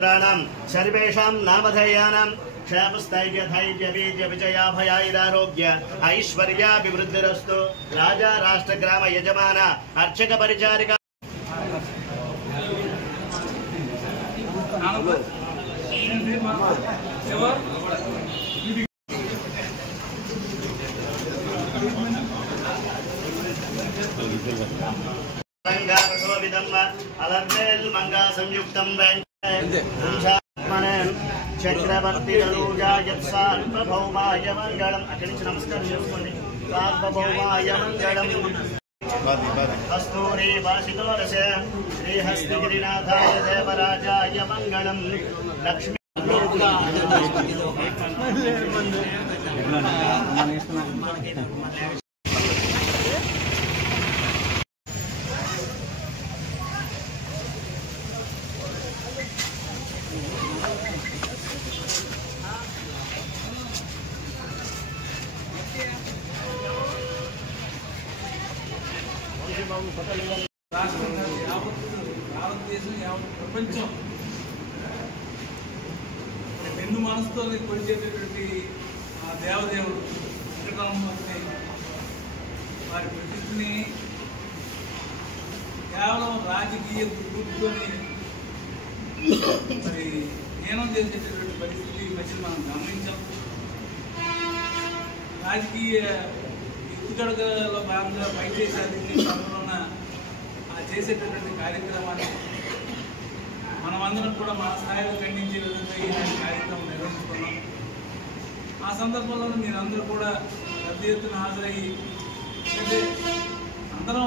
सर्वेषां नामधेयानां क्षेमस्थैर्य धैर्य वीर्य विजयाभयारोग्य ऐश्वर्याभिवृद्धिरस्तु। राजा राष्ट्र ग्राम यजमान अर्चक परिचारिका अलर्मेल्मंगा संयुक्तं चक्रवर्ती सार्वभौमाय मंगलम अखिल नमस्कार सार्वभौमाय मंगलम कस्तूरी वासितोरस श्रीहस्तिगिरिनाथाय देवराजाय मंगलम लक्ष्मी భారతదేశం ప్రపంచం నిన్ను మనసుతో కొలిచేటటువంటి ఆ దేవదేవుడు వెంకటరామమూర్తి వారి ప్రతిష్ఠని కేవలం రాజకీయ గుర్తుతోని మరి హీనం చేసేటటువంటి పరిస్థితి మధ్య మనం గమనించాం. రాజకీయ ఎత్తుగడలో భాగంగా పైచేసాది అందులోన చేసేటటువంటి కార్యక్రమాన్ని మనమందరం కూడా మన స్థాయిలో ఖండించే విధంగా ఈ కార్యక్రమం నిర్వహిస్తున్నాం. ఆ సందర్భంలో మీరందరూ కూడా పెద్ద ఎత్తున హాజరయ్యి అందరం